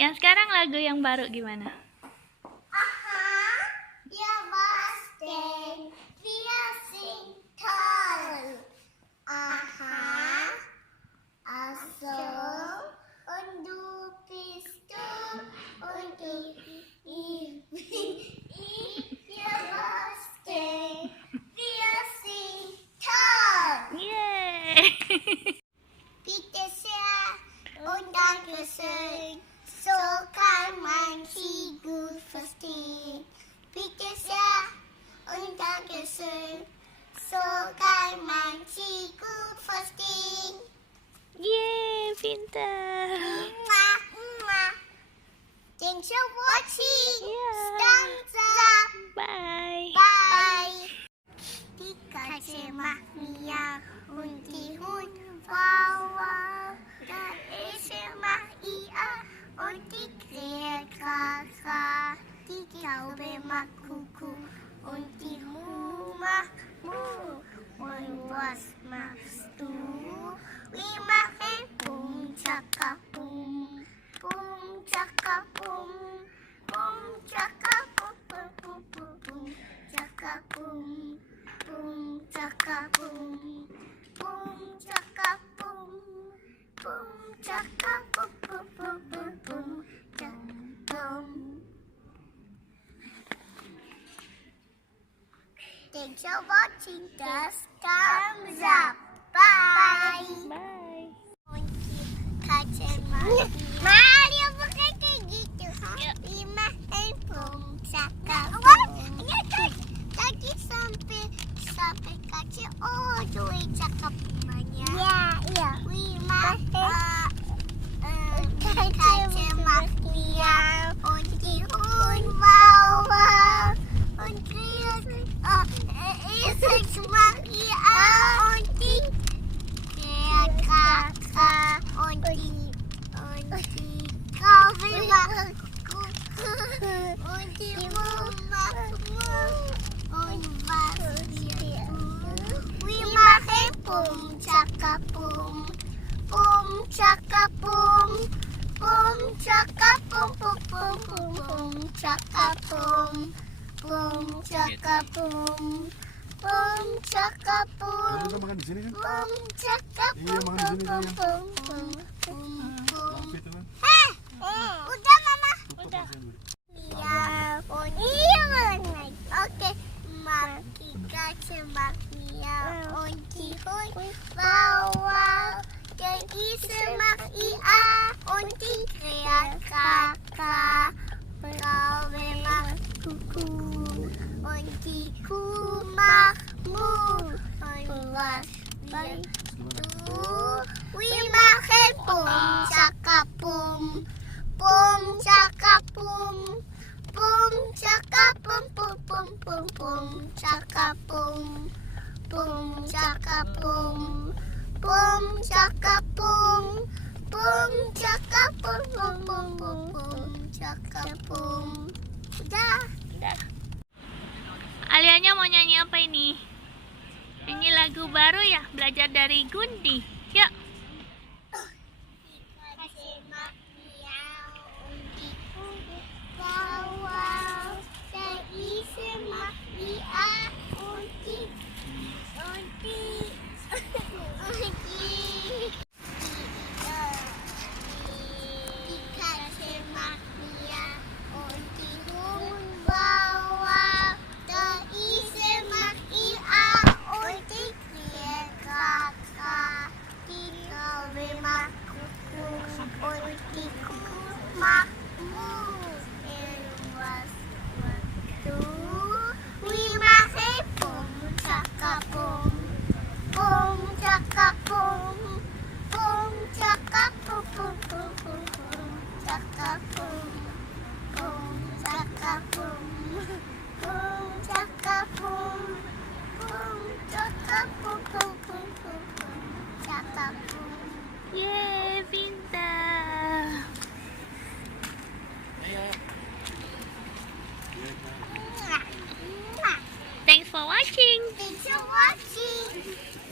yang sekarang lagu yang baru gimana? Ya pasti dia sing tol. Asal untuk pistu untuk ya pasti dia sing tol. Yeay. Kita siap undang keseng sokan mancigu pasti. Kita siap undang keseng sokan mancigu pasti. Yeay, pintar. Thanks for watching. Yeah. Thumbs up. Bye. Bye. Tika cemak mia hunti hun wawa dan cemak ia hunti kre kaka tika bemak kuku hunti mumah mu was mastu lima pum cakapum pum cakapum pum cakapum pum pum cakapum pum cakapum pum cakapum pum cakapum pum pum pum pum cakapum. Thanks for watching. Just thumbs up. Bye. Bye. Mario pakai kayak gitu. Yuk. 5 handphone cakap. Tadi sampai kaca. Oh, tuh cakap banyak. Iya. 5 kaca makia. Untihun bawah. Untihan. Isak makia. Unting. Kakak. Unting. Kau memang untimu makmu. Wima pum cakapum pum cakapum pum cakapum pum pum pum pum cakapum pum cakapum pum cakapum Kita makan di sini kan? pum cakapum Iya, makan di sini, pum pum pum pum. Tapi itu kan. Udah mama. Udah. Iya, iya banget. Oke, makika cemak mia onti hoi bawa jadi semak ia onti kreat kakak kau memang kuku onti kumakmu luas tu wima pum cakapum pum cakapum pum cakapum pum pum pum pum cakapum pum cakapum pum cakapum pum cakapum pum pum pum pum cakapum. Udah. Alianya mau nyanyi apa ini? Nyanyi lagu baru ya? Belajar dari Gundi. Yuk. Yeay, pintar. Thanks for watching. Thanks for watching.